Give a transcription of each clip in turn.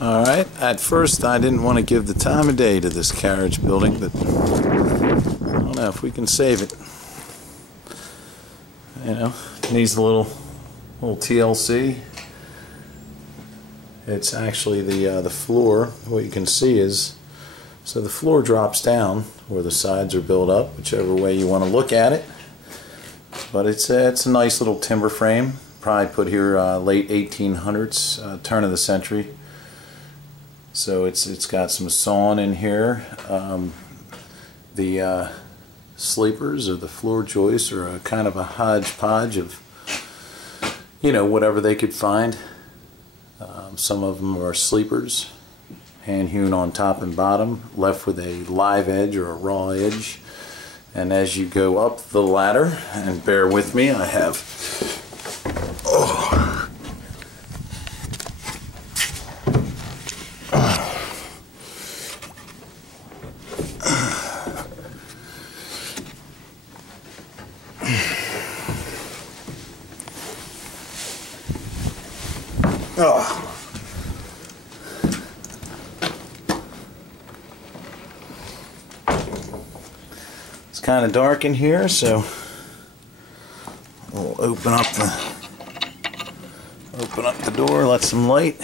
Alright, at first I didn't want to give the time of day to this carriage building, but I don't know if we can save it. You know, it needs a little TLC. It's actually the floor. What you can see is, so the floor drops down where the sides are built up, whichever way you want to look at it. But it's a nice little timber frame, probably put here late 1800s, turn of the century. So it's got some sawn in here. The sleepers or the floor joists are a kind of a hodgepodge of, you know, whatever they could find. Some of them are sleepers, hand hewn on top and bottom, left with a live edge or a raw edge. And as you go up the ladder, and bear with me, I have It's kind of dark in here, so we'll open up the door, let some light.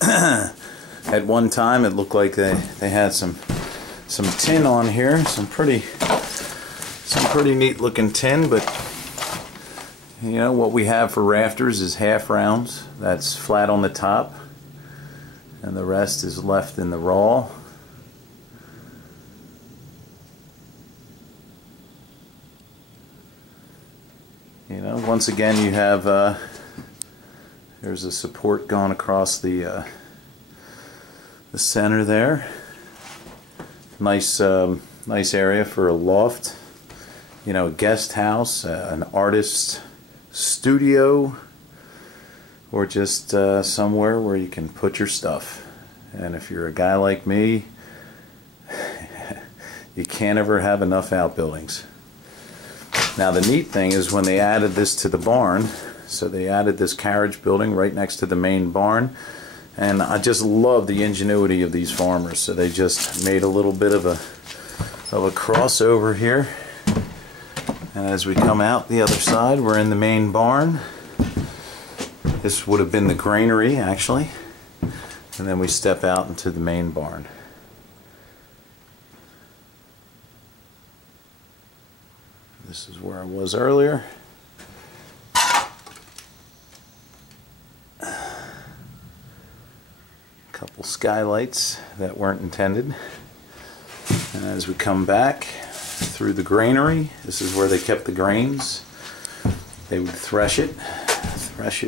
At one time it looked like they had some tin on here, some pretty neat looking tin, but you know what we have for rafters is half rounds. That's flat on the top, and the rest is left in the raw. You know, once again you have there's a support going across the center there. Nice area for a loft. You know, a guest house, an artist's studio, or just somewhere where you can put your stuff. And if you're a guy like me, you can't ever have enough outbuildings. Now the neat thing is when they added this to the barn, so they added this carriage building right next to the main barn, and I just love the ingenuity of these farmers. So they just made a little bit of a crossover here, and as we come out the other side, we're in the main barn. This would have been the granary actually, and then we step out into the main barn. This is where I was earlier. A couple skylights that weren't intended. And as we come back through the granary, this is where they kept the grains. They would thresh it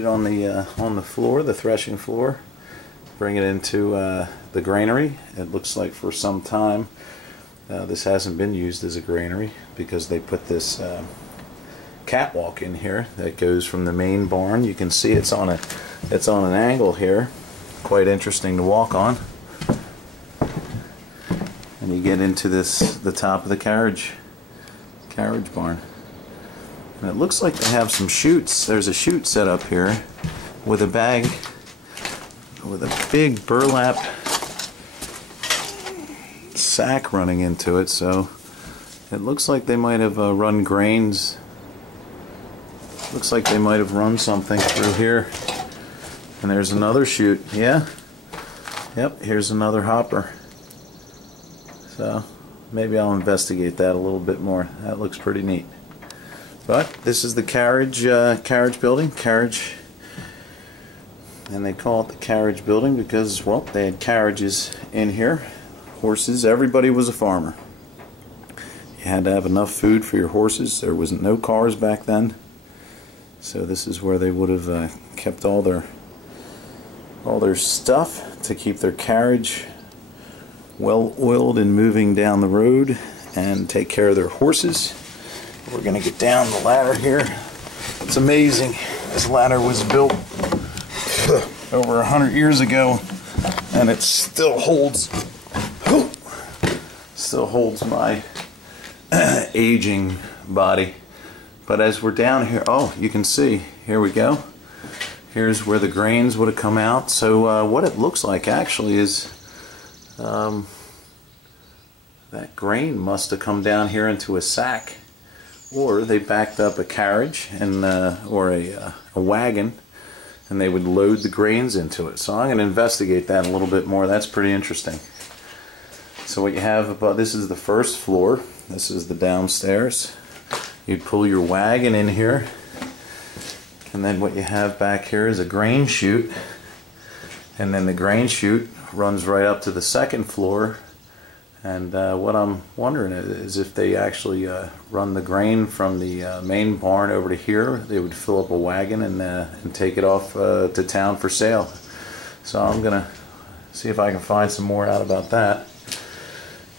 on the floor, the threshing floor, bring it into the granary. It looks like for some time this hasn't been used as a granary, because they put this catwalk in here that goes from the main barn. You can see it's on an angle here, quite interesting to walk on. And you get into the top of the carriage barn. And it looks like they have some chutes. There's a chute set up here with a bag with a big burlap sack running into it, so it looks like they might have run grains. Looks like they might have run something through here. And there's another chute. Yeah, yep, here's another hopper. So maybe I'll investigate that a little bit more. That looks pretty neat. But this is the carriage building. Carriage, and they call it the carriage building because, well, they had carriages in here. Horses. Everybody was a farmer. You had to have enough food for your horses. There wasn't no cars back then, so this is where they would have kept all their stuff to keep their carriage well oiled and moving down the road, and take care of their horses. We're gonna get down the ladder here. It's amazing. This ladder was built over 100 years ago, and it still holds my aging body. But as we're down here, oh, you can see, here we go. Here's where the grains would have come out. So what it looks like actually is that grain must have come down here into a sack, or they backed up a carriage and or a wagon, and they would load the grains into it. So I'm going to investigate that a little bit more. That's pretty interesting. So what you have above, this is the first floor. This is the downstairs. You'd pull your wagon in here, and then what you have back here is a grain chute, and then the grain chute runs right up to the second floor. And what I'm wondering is if they actually run the grain from the main barn over to here, they would fill up a wagon and take it off to town for sale. So I'm going to see if I can find some more out about that.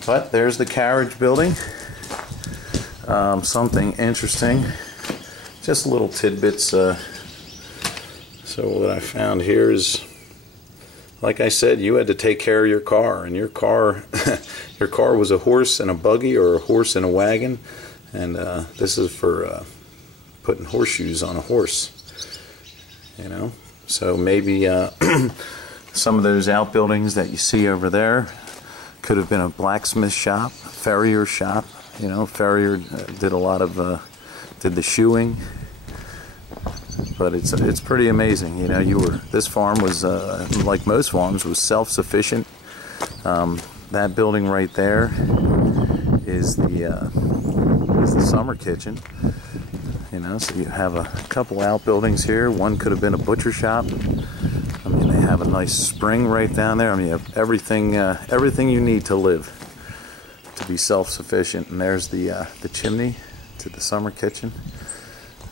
But there's the carriage building. Something interesting. Just little tidbits. So what I found here is, like I said, you had to take care of your car, and your car your car was a horse and a buggy, or a horse and a wagon, and this is for putting horseshoes on a horse, you know. So maybe some of those outbuildings that you see over there could have been a blacksmith shop, farrier shop. You know, farrier did a lot of did the shoeing. But it's pretty amazing. You know, this farm was like most farms, was self-sufficient. That building right there is the summer kitchen. You know, so you have a couple outbuildings here. One could have been a butcher shop. I mean, they have a nice spring right down there. I mean, you have everything you need to live, to be self-sufficient. And there's the chimney to the summer kitchen.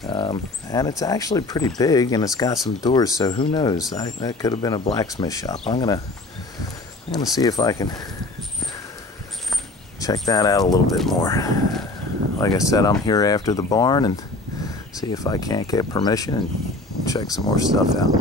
And it's actually pretty big, and it's got some doors, so who knows, that could have been a blacksmith shop. I'm gonna see if I can check that out a little bit more. Like I said, I'm here after the barn and see if I can't get permission and check some more stuff out.